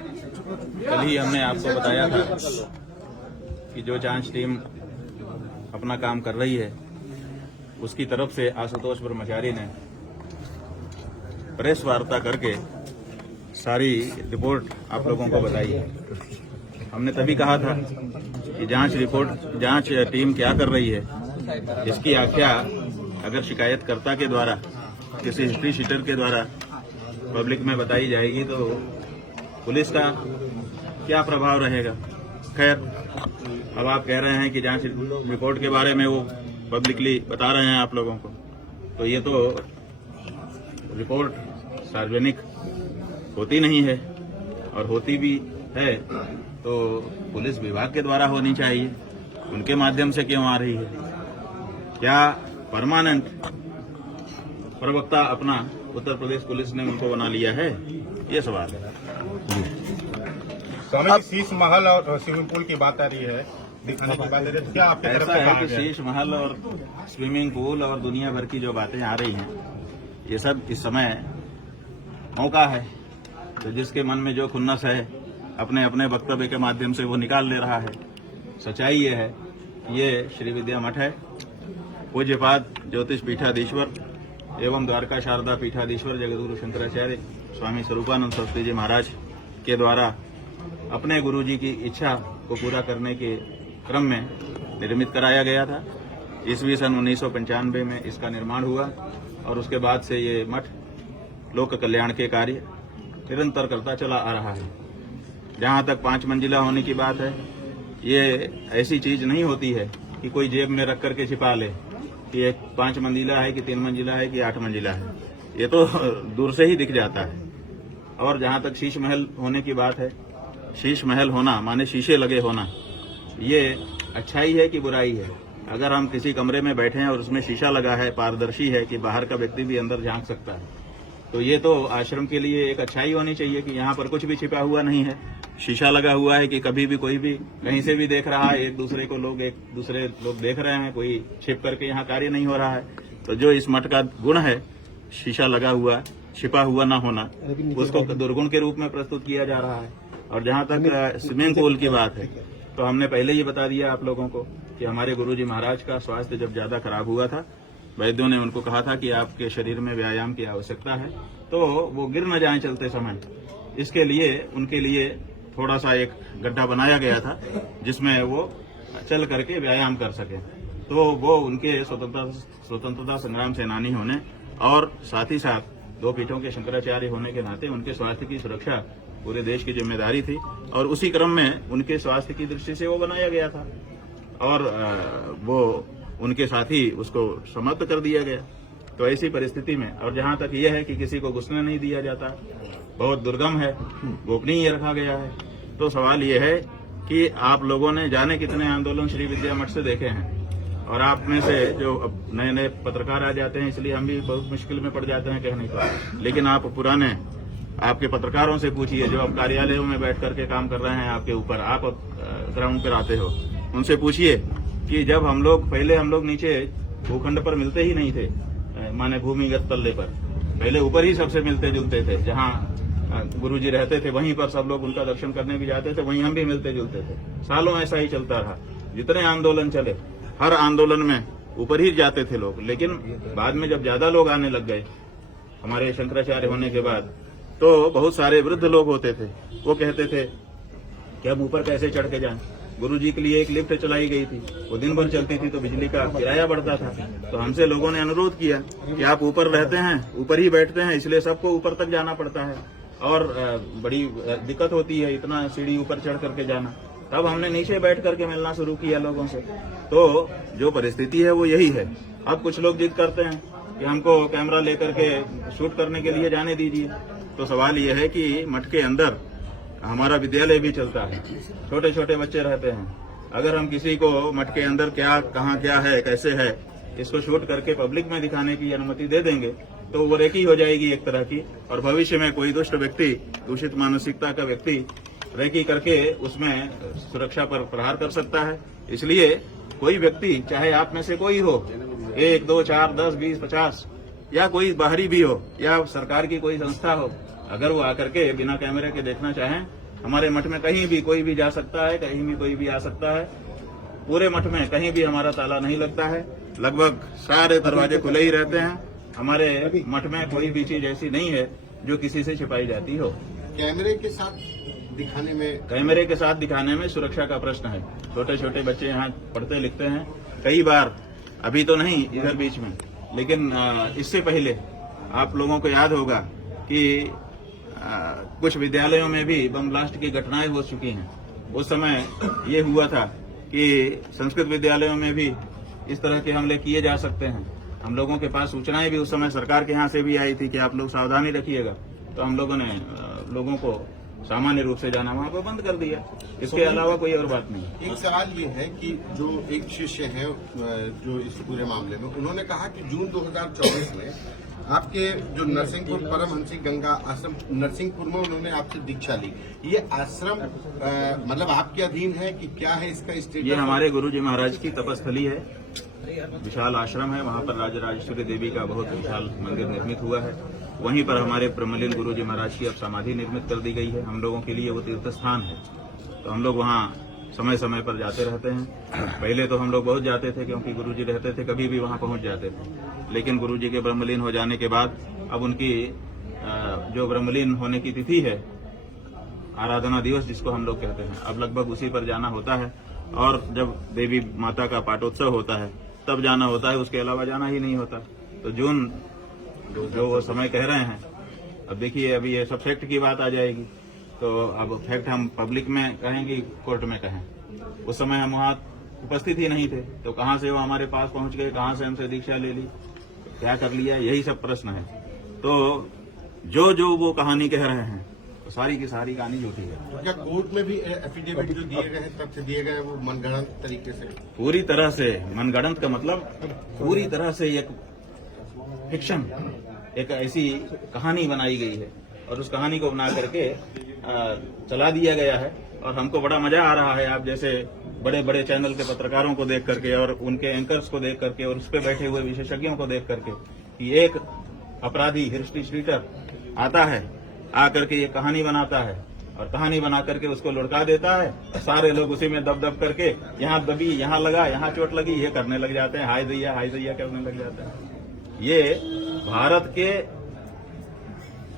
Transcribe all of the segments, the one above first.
कल ही हमने आपको बताया था कि जो जांच टीम अपना काम कर रही है उसकी तरफ से आशुतोष ब्रह्मचारी ने प्रेस वार्ता करके सारी रिपोर्ट आप लोगों को बताई है। हमने तभी कहा था कि जांच टीम क्या कर रही है इसकी आख्या अगर शिकायतकर्ता के द्वारा किसी हिस्ट्री शीटर के द्वारा पब्लिक में बताई जाएगी तो पुलिस का क्या प्रभाव रहेगा। खैर, अब आप कह रहे हैं कि जांच रिपोर्ट के बारे में वो पब्लिकली बता रहे हैं आप लोगों को, तो ये तो रिपोर्ट सार्वजनिक होती नहीं है, और होती भी है तो पुलिस विभाग के द्वारा होनी चाहिए। उनके माध्यम से क्यों आ रही है? क्या परमानेंट प्रवक्ता अपना उत्तर प्रदेश पुलिस ने उनको बना लिया है? ये सवाल है। स्वामी जी, शीश महल और स्विमिंग पूल की बात आ रही है, दिखाने की बात आ रही है, तो क्या आपकी तरफ ऐसा से है कहा कि गया? शीश महल और स्विमिंग पूल और दुनिया भर की जो बातें आ रही हैं, ये सब इस समय मौका है तो जिसके मन में जो खुन्नस है अपने अपने वक्तव्य के माध्यम से वो निकाल ले रहा है। सच्चाई ये है, ये श्री विद्या मठ है, पूज्यपाद ज्योतिष पीठाधीश्वर एवं द्वारका शारदा पीठाधीश्वर जगतगुरु शंकराचार्य स्वामी स्वरूपानंद सरस्वती जी महाराज के द्वारा अपने गुरुजी की इच्छा को पूरा करने के क्रम में निर्मित कराया गया था। ईस्वी सन 1995 में इसका निर्माण हुआ और उसके बाद से ये मठ लोक कल्याण के कार्य निरंतर करता चला आ रहा है। जहाँ तक 5 मंजिला होने की बात है, ये ऐसी चीज नहीं होती है कि कोई जेब में रख करके छिपा ले कि एक 5 मंजिला है कि 3 मंजिला है कि 8 मंजिला है, ये तो दूर से ही दिख जाता है। और जहाँ तक शीश महल होने की बात है, शीश महल होना माने शीशे लगे होना, ये अच्छाई है कि बुराई है? अगर हम किसी कमरे में बैठे हैं और उसमें शीशा लगा है, पारदर्शी है कि बाहर का व्यक्ति भी अंदर झांक सकता है, तो ये तो आश्रम के लिए एक अच्छाई होनी चाहिए कि यहाँ पर कुछ भी छिपा हुआ नहीं है। शीशा लगा हुआ है कि कभी भी कोई भी कहीं से भी देख रहा है, एक दूसरे लोग देख रहे हैं, कोई छिप करके यहाँ कार्य नहीं हो रहा है। तो जो इस मठ का गुण है, शीशा लगा हुआ छिपा हुआ ना होना, उसको दुर्गुण के रूप में प्रस्तुत किया जा रहा है। और जहाँ तक स्विमिंग पूल की बात है, तो हमने पहले ही बता दिया आप लोगों को कि हमारे गुरुजी महाराज का स्वास्थ्य जब ज्यादा खराब हुआ था, वैद्यों ने उनको कहा था कि आपके शरीर में व्यायाम की आवश्यकता है, तो वो गिर न जाएं चलते समय। इसके लिए उनके लिए थोड़ा सा एक गड्ढा बनाया गया था जिसमें वो चल करके व्यायाम कर सके। तो वो उनके स्वतंत्रता संग्राम सेनानी होने और साथ ही साथ 2 पीठों के शंकराचार्य होने के नाते उनके स्वास्थ्य की सुरक्षा पूरे देश की जिम्मेदारी थी, और उसी क्रम में उनके स्वास्थ्य की दृष्टि से वो बनाया गया था और वो उनके साथ ही उसको समाप्त कर दिया गया। तो ऐसी परिस्थिति में, और जहां तक यह है कि किसी को घुसने नहीं दिया जाता, बहुत दुर्गम है, गोपनीय रखा गया है, तो सवाल यह है कि आप लोगों ने जाने कितने आंदोलन श्री विद्या मठ से देखे हैं, और आप में से जो नए नए पत्रकार आ जाते हैं, इसलिए हम भी बहुत मुश्किल में पड़ जाते हैं कहने को। लेकिन आप पुराने आपके पत्रकारों से पूछिए जो अब कार्यालयों में बैठ करके काम कर रहे हैं आपके ऊपर, आप ग्राउंड पर आते हो, उनसे पूछिए कि जब हम लोग नीचे भूखंड पर मिलते ही नहीं थे, माने भूमिगत तल्ले पर, पहले ऊपर ही सबसे मिलते जुलते थे। जहाँ गुरुजी रहते थे वहीं पर सब लोग उनका दर्शन करने भी जाते थे, वहीं हम भी मिलते जुलते थे। सालों ऐसा ही चलता रहा। जितने आंदोलन चले, हर आंदोलन में ऊपर ही जाते थे लोग। लेकिन बाद में जब ज्यादा लोग आने लग गए हमारे शंकराचार्य होने के बाद, तो बहुत सारे वृद्ध लोग होते थे, वो कहते थे कि हम ऊपर कैसे चढ़ के जाएं। गुरुजी के लिए एक लिफ्ट चलाई गई थी, वो दिन भर चलती थी, तो बिजली का किराया बढ़ता था। तो हमसे लोगों ने अनुरोध किया कि आप ऊपर रहते हैं, ऊपर ही बैठते हैं, इसलिए सबको ऊपर तक जाना पड़ता है और बड़ी दिक्कत होती है इतना सीढ़ी ऊपर चढ़ करके जाना। तब हमने नीचे बैठ करके मिलना शुरू किया लोगों से। तो जो परिस्थिति है वो यही है। अब कुछ लोग जिद करते हैं कि हमको कैमरा लेकर के शूट करने के लिए जाने दीजिए। तो सवाल यह है कि मठ के अंदर हमारा विद्यालय भी चलता है, छोटे छोटे बच्चे रहते हैं। अगर हम किसी को मठ के अंदर कहाँ क्या है, कैसे है, इसको शूट करके पब्लिक में दिखाने की अनुमति दे देंगे तो वो रेकी हो जाएगी एक तरह की, और भविष्य में कोई दुष्ट व्यक्ति, दूषित मानसिकता का व्यक्ति रेकी करके उसमें सुरक्षा पर प्रहार कर सकता है। इसलिए कोई व्यक्ति, चाहे आप में से कोई हो, 1, 2, 4, 10, 20, 50 या कोई बाहरी भी हो या सरकार की कोई संस्था हो, अगर वो आकर के बिना कैमरे के देखना चाहें हमारे मठ में कहीं भी कोई भी जा सकता है, कहीं भी कोई भी आ सकता है। पूरे मठ में कहीं भी हमारा ताला नहीं लगता है, लगभग सारे दरवाजे खुले ही रहते हैं। हमारे मठ में कोई भी चीज ऐसी नहीं है जो किसी से छिपाई जाती हो। कैमरे के साथ दिखाने में कैमरे के साथ दिखाने में सुरक्षा का प्रश्न है। छोटे छोटे बच्चे यहाँ पढ़ते लिखते हैं। कई बार, अभी तो नहीं इधर बीच में, लेकिन इससे पहले आप लोगों को याद होगा कि कुछ विद्यालयों में भी बम ब्लास्ट की घटनाएं हो चुकी हैं। उस समय ये हुआ था कि संस्कृत विद्यालयों में भी इस तरह के हमले किए जा सकते हैं। हम लोगों के पास सूचनाएं भी उस समय सरकार के यहाँ से भी आई थी कि आप लोग सावधानी रखिएगा, तो हम लोगों ने लोगों को सामान्य रूप से जाना वहाँ पर बंद कर दिया। इसके अलावा कोई और बात नहीं। एक सवाल ये है कि जो एक शिष्य है जो इस पूरे मामले में, उन्होंने कहा कि जून 2024 में आपके जो नरसिंहपुर परमहंसी गंगा आश्रम नरसिंहपुर में उन्होंने आपसे दीक्षा ली। ये आश्रम मतलब आपके अधीन है कि क्या है इसका स्टेटस? ये हमारे गुरुजी महाराज की तपस्थली है, विशाल आश्रम है। वहाँ पर राजराजेश्वरी देवी का बहुत विशाल मंदिर निर्मित हुआ है। वहीं पर हमारे ब्रह्मलीन गुरुजी महाराज की अब समाधि निर्मित कर दी गई है। हम लोगों के लिए वो तीर्थ स्थान है, तो हम लोग वहाँ समय समय पर जाते रहते हैं। पहले तो हम लोग बहुत जाते थे, क्योंकि गुरुजी रहते थे, कभी भी वहाँ पहुँच जाते थे। लेकिन गुरुजी के ब्रह्मलीन हो जाने के बाद अब उनकी जो ब्रह्मलीन होने की तिथि है, आराधना दिवस जिसको हम लोग कहते हैं, अब लगभग उसी पर जाना होता है। और जब देवी माता का पाटोत्सव होता है तब जाना होता है, उसके अलावा जाना ही नहीं होता। तो जून जो वो समय कह रहे हैं, अब देखिए अभी ये सब फैक्ट की बात आ जाएगी, तो अब फैक्ट हम पब्लिक में कहें कि कोर्ट में कहें। उस समय हम वहाँ उपस्थित ही नहीं थे, तो कहाँ से वो हमारे पास पहुंच गए, कहाँ से हमसे दीक्षा ले ली, क्या कर लिया, यही सब प्रश्न है। तो जो वो कहानी कह रहे हैं, तो सारी की सारी कहानी झूठी है। क्या कोर्ट में भी एफिडेविट जो दिए गए हैं, तथ्य दिए गए हैं, वो मनगढ़ंत तरीके से? पूरी तरह से मनगढ़ंत का मतलब पूरी तरह से एक फिक्शन, एक ऐसी कहानी बनाई गई है और उस कहानी को बना करके चला दिया गया है। और हमको बड़ा मजा आ रहा है, आप जैसे बड़े बड़े चैनल के पत्रकारों को देख करके और उनके एंकर्स को देख करके और उस पर बैठे हुए विशेषज्ञों को देख करके कि एक अपराधी हिस्ट्री शीटर आता है, आकर के ये कहानी बनाता है और कहानी बना करके उसको लुढ़का देता है। सारे लोग उसी में दब दब करके यहाँ दबी, यहाँ लगा, यहाँ चोट लगी, ये करने लग जाते हैं, हाय दैया करने लग जाते हैं। ये भारत के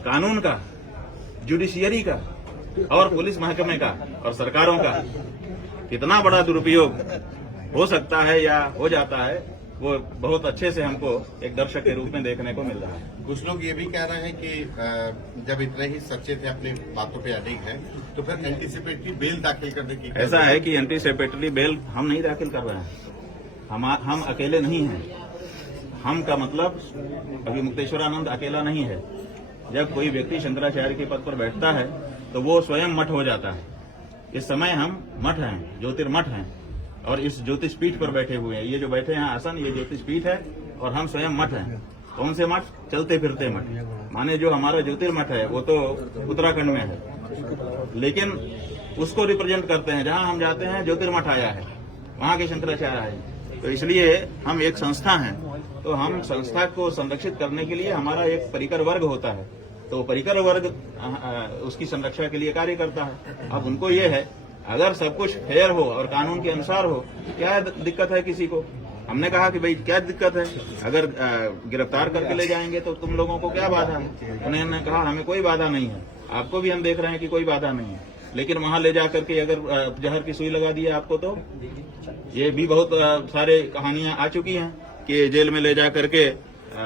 कानून का, जुडिशियरी का और पुलिस महकमे का और सरकारों का कितना बड़ा दुरुपयोग हो सकता है या हो जाता है, वो बहुत अच्छे से हमको एक दर्शक के रूप में देखने को मिल रहा है। कुछ लोग ये भी कह रहे हैं कि जब इतने ही सच्चे थे, अपनी बातों पे अडिग हैं, तो फिर एंटीसिपेटरी बेल दाखिल करने की ऐसा है कि एंटीसिपेटरी बेल हम नहीं दाखिल कर रहे हैं। हम अकेले नहीं हैं। हम का मतलब अभी मुक्तेश्वरानंद अकेला नहीं है। जब कोई व्यक्ति शंकराचार्य के पद पर बैठता है तो वो स्वयं मठ हो जाता है। इस समय हम मठ हैं, ज्योतिर्मठ हैं, और इस ज्योतिष पीठ पर बैठे हुए हैं। ये जो बैठे हैं आसन, ये ज्योतिष पीठ है और हम स्वयं मठ हैं। कौन से मठ? चलते फिरते मठ। माने जो हमारा ज्योतिर्मठ है वो तो उत्तराखंड में है, लेकिन उसको रिप्रेजेंट करते हैं। जहां हम जाते हैं ज्योतिर्मठ आया है, वहां के शंकराचार्य आए हैं। तो इसलिए हम एक संस्था हैं, तो हम संस्था को संरक्षित करने के लिए हमारा एक परिकर वर्ग होता है, तो परिकर वर्ग उसकी संरक्षा के लिए कार्य करता है। अब उनको ये है, अगर सब कुछ फेयर हो और कानून के अनुसार हो, क्या दिक्कत है किसी को? हमने कहा कि भाई क्या दिक्कत है, अगर गिरफ्तार करके ले जाएंगे तो तुम लोगों को क्या बाधा है? उन्होंने कहा हमें कोई बाधा नहीं है, आपको भी हम देख रहे हैं कि कोई बाधा नहीं है, लेकिन वहां ले जा करके अगर जहर की सुई लगा दी आपको, तो ये भी बहुत सारे कहानियां आ चुकी हैं कि जेल में ले जा करके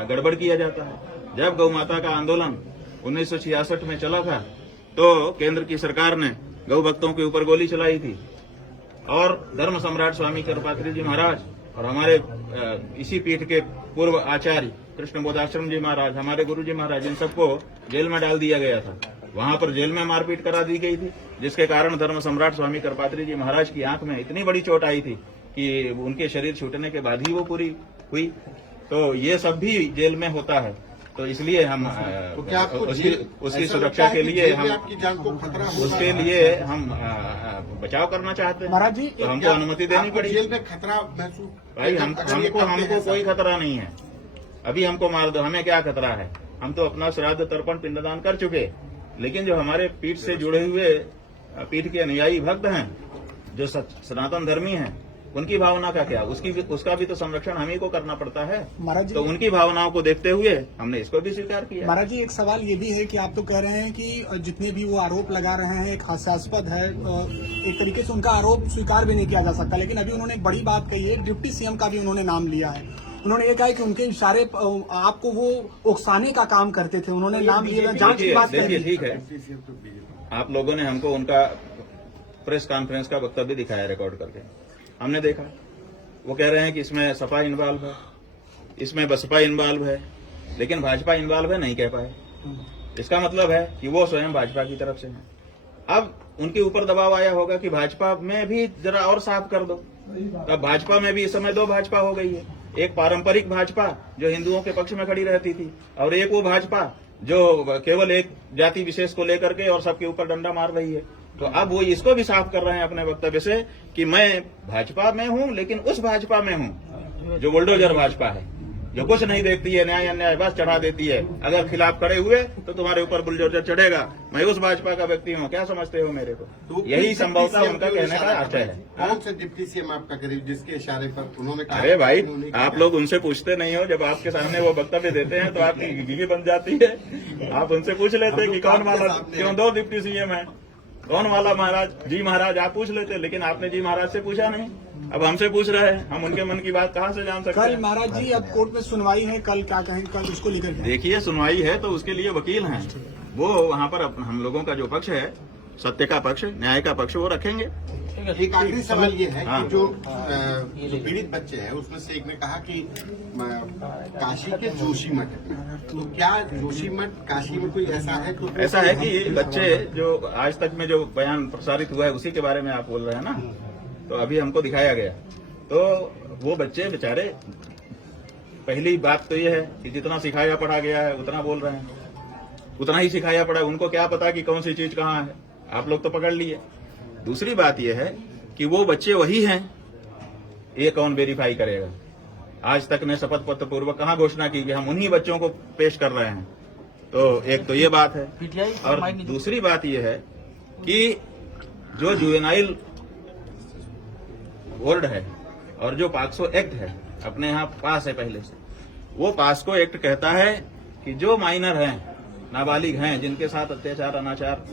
गड़बड़ किया जाता है। जब गौ माता का आंदोलन 1966 में चला था, तो केंद्र की सरकार ने गौ भक्तों के ऊपर गोली चलाई थी और धर्म सम्राट स्वामी कृपात्री जी महाराज और हमारे इसी पीठ के पूर्व आचार्य कृष्ण बोधाश्रम जी महाराज, हमारे गुरु जी महाराज, इन सबको जेल में डाल दिया गया था। वहां पर जेल में मारपीट करा दी गई थी, जिसके कारण धर्म सम्राट स्वामी कृपात्री जी महाराज की आंख में इतनी बड़ी चोट आई थी कि उनके शरीर छूटने के बाद ही वो पूरी हुई। तो ये सब भी जेल में होता है, तो इसलिए हम तो क्या उसकी सुरक्षा के लिए हम आपकी जान को खतरा होगा? उसके लिए हम बचाव करना चाहते हैं। महाराज जी, तो हमको अनुमति देनी पड़ी। जेल में खतरा महसूस? भाई हमको कोई खतरा नहीं है। अभी हमको मार दो, हमें क्या खतरा है? हम तो अपना श्राद्ध तर्पण पिंडदान कर चुके, लेकिन जो हमारे पीठ से जुड़े हुए पीठ के अनुयायी भक्त हैं, जो सनातन धर्मी हैं, उनकी भावना का क्या, उसका भी तो संरक्षण हम ही को करना पड़ता है। महाराज जी, तो उनकी भावनाओं को देखते हुए हमने इसको भी स्वीकार किया। महाराज जी, एक सवाल ये भी है कि आप तो कह रहे हैं कि जितने भी वो आरोप लगा रहे हैं एक हास्यास्पद है, एक तरीके से उनका आरोप स्वीकार भी नहीं किया जा सकता, लेकिन अभी उन्होंने एक बड़ी बात कही है, डिप्टी सीएम का भी उन्होंने नाम लिया है। उन्होंने ये कहा कि उनके इशारे आपको वो उकसाने का काम करते थे, उन्होंने नाम लिया, जांच की बात कही। ठीक है, आप लोगों ने हमको उनका प्रेस कॉन्फ्रेंस का वक्तव्य दिखाया रिकॉर्ड करके, हमने देखा। वो कह रहे हैं कि इसमें सपा इन्वॉल्व है, इसमें बसपा इन्वॉल्व है, लेकिन भाजपा इन्वॉल्व है नहीं कह पाए। इसका मतलब है कि वो स्वयं भाजपा की तरफ से हैं। अब उनके ऊपर दबाव आया होगा कि भाजपा में भी जरा और साफ कर दो। अब भाजपा में भी इस समय दो भाजपा हो गई है, एक पारंपरिक भाजपा जो हिंदुओं के पक्ष में खड़ी रहती थी, और एक वो भाजपा जो केवल एक जाति विशेष को लेकर के और सबके ऊपर डंडा मार रही है। तो अब वो इसको भी साफ कर रहे हैं अपने वक्तव्य से कि मैं भाजपा में हूं, लेकिन उस भाजपा में हूं जो बुलडोजर भाजपा है, जो कुछ नहीं देखती है, न्याय अन्याय बस चढ़ा देती है। अगर खिलाफ खड़े हुए तो तुम्हारे ऊपर बुलडोजर चढ़ेगा। मैं उस भाजपा का व्यक्ति हूँ, क्या समझते हो मेरे को? तो यही संभवतः उनका कहने का अर्थ है। कौन से डिप्टी सीएम आपका करीब जिसके इशारे पर उन्होंने कहा? अरे भाई, आप लोग उनसे पूछते नहीं हो, जब आपके सामने वो वक्तव्य देते हैं तो आपकी घी बन जाती है। आप उनसे पूछ लेते कि कौन वाला, क्यों दो डिप्टी सीएम है, कौन वाला महाराज? जी महाराज आप पूछ लेते, लेकिन आपने जी महाराज से पूछा नहीं। अब हमसे पूछ रहे हैं, हम उनके मन की बात कहाँ से जान सकते कल हैं? महाराज जी अब कोर्ट में सुनवाई है, कल क्या कहेंगे, कल उसको लेकर के? देखिए, सुनवाई है तो उसके लिए वकील हैं, वो वहाँ पर हम लोगों का जो पक्ष है, सत्य का पक्ष, न्याय का पक्ष, वो रखेंगे। एक आखिरी सवाल ये है हाँ। कि जो पीड़ित बच्चे हैं उसमें से एक ने कहा कि काशी के जोशी मठ, तो क्या जोशी मठ काशी में कोई ऐसा है? तो ऐसा है कि ये बच्चे जो आज तक में जो बयान प्रसारित हुआ है उसी के बारे में आप बोल रहे हैं ना, तो अभी हमको दिखाया गया। तो वो बच्चे बेचारे, पहली बात तो ये है कि जितना सिखाया पढ़ा गया है उतना बोल रहे हैं, उतना ही सिखाया पड़ा। उनको क्या पता कि कौन सी चीज कहाँ है, आप लोग तो पकड़ लिए। दूसरी बात यह है कि वो बच्चे वही हैं, ये कौन वेरीफाई करेगा? आज तक ने शपथ पत्र पूर्वक कहाँ घोषणा की कि हम उन्हीं बच्चों को पेश कर रहे हैं। तो एक तो ये बात है, और दूसरी बात यह है कि जो जुवेनाइल बोर्ड है और जो पाक्सो एक्ट है अपने यहाँ पास है पहले से, वो पास्को एक्ट कहता है कि जो माइनर हैं, नाबालिग हैं, जिनके साथ अत्याचार अनाचार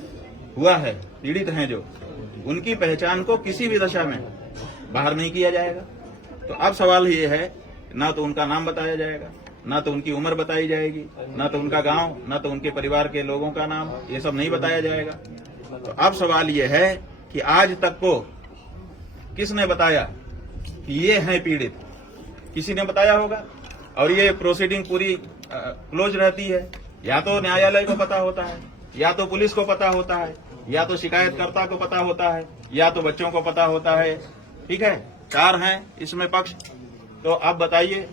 हुआ है, पीड़ित हैं जो, उनकी पहचान को किसी भी दशा में बाहर नहीं किया जाएगा। तो अब सवाल ये है, ना तो उनका नाम बताया जाएगा, ना तो उनकी उम्र बताई जाएगी, ना तो उनका गांव, ना तो उनके परिवार के लोगों का नाम, ये सब नहीं बताया जाएगा। तो अब सवाल ये है कि आज तक को किसने बताया कि ये है पीड़ित? किसी ने बताया होगा, और ये प्रोसीडिंग पूरी क्लोज रहती है। या तो न्यायालय को पता होता है, या तो पुलिस को पता होता है, या तो शिकायतकर्ता को पता होता है, या तो बच्चों को पता होता है। ठीक है, 4 हैं इसमें पक्ष। तो अब बताइए,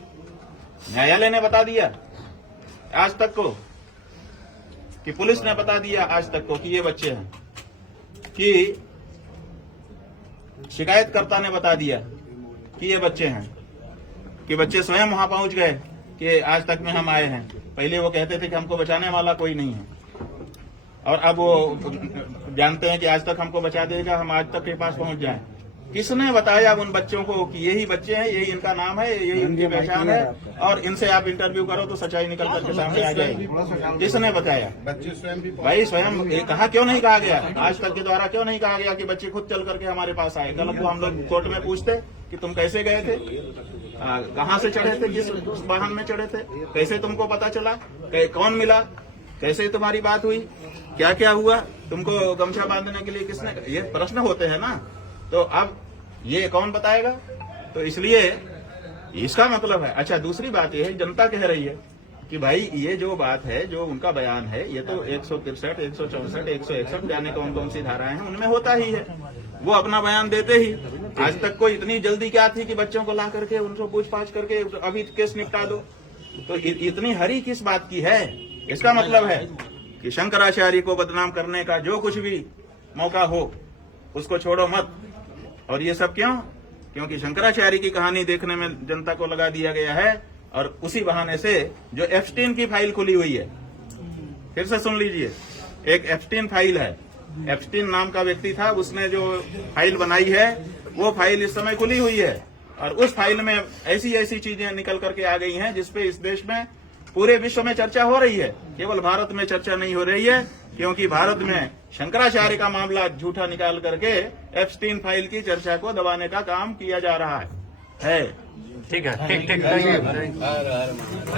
न्यायालय ने बता दिया आज तक को, कि पुलिस ने बता दिया आज तक को कि ये बच्चे हैं, कि शिकायतकर्ता ने बता दिया कि ये बच्चे हैं, कि बच्चे स्वयं वहां पहुंच गए कि आज तक में हम आए हैं। पहले वो कहते थे कि हमको बचाने वाला कोई नहीं है, और अब वो जानते हैं कि आज तक हमको बचा देगा, हम आज तक के पास पहुंच जाएं। किसने बताया उन बच्चों को कि यही बच्चे हैं, यही इनका नाम है, यही इनकी पहचान है, और इनसे आप इंटरव्यू करो तो सच्चाई निकल करके सामने आ जाएगी? किसने बताया? बच्चे स्वयं भी भाई स्वयं कहा, क्यों नहीं कहा गया? आज तक के द्वारा क्यों नहीं कहा गया कि बच्चे खुद चल करके हमारे पास आए? कल को हम लोग कोर्ट में पूछते कि तुम कैसे गए थे, कहाँ से चढ़े थे, किस वाहन में चढ़े थे, कैसे तुमको पता चला, कौन मिला, कैसे तुम्हारी बात हुई, क्या क्या हुआ, तुमको गमछा बांधने के लिए किसने, ये प्रश्न होते हैं ना। तो अब ये कौन बताएगा? तो इसलिए इसका मतलब है। अच्छा, दूसरी बात यह है, जनता कह रही है कि भाई ये जो बात है, जो उनका बयान है, ये तो 163, 164, 161 जाने कौन कौन सी धाराएं हैं, उनमें होता ही है। वो अपना बयान देते ही, आज तक को इतनी जल्दी क्या थी कि बच्चों को ला करके उनको पूछताछ करके अभी केस निपटा दो? तो इतनी हरी किस बात की है? इसका मतलब है कि शंकराचार्य को बदनाम करने का जो कुछ भी मौका हो उसको छोड़ो मत। और ये सब क्यों? क्योंकि शंकराचार्य की कहानी देखने में जनता को लगा दिया गया है, और उसी बहाने से जो एप्स्टीन की फाइल खुली हुई है, फिर से सुन लीजिए, एक एप्स्टीन फाइल है एप्स्टीन नाम का व्यक्ति था, उसने जो फाइल बनाई है वो फाइल इस समय खुली हुई है और उस फाइल में ऐसी ऐसी चीजें निकल करके आ गई हैं जिसपे इस देश में पूरे विश्व में चर्चा हो रही है। केवल भारत में चर्चा नहीं हो रही है, क्योंकि भारत में शंकराचार्य का मामला झूठा निकाल करके एप्स्टीन फाइल की चर्चा को दबाने का काम किया जा रहा है। ठीक है, ठीक।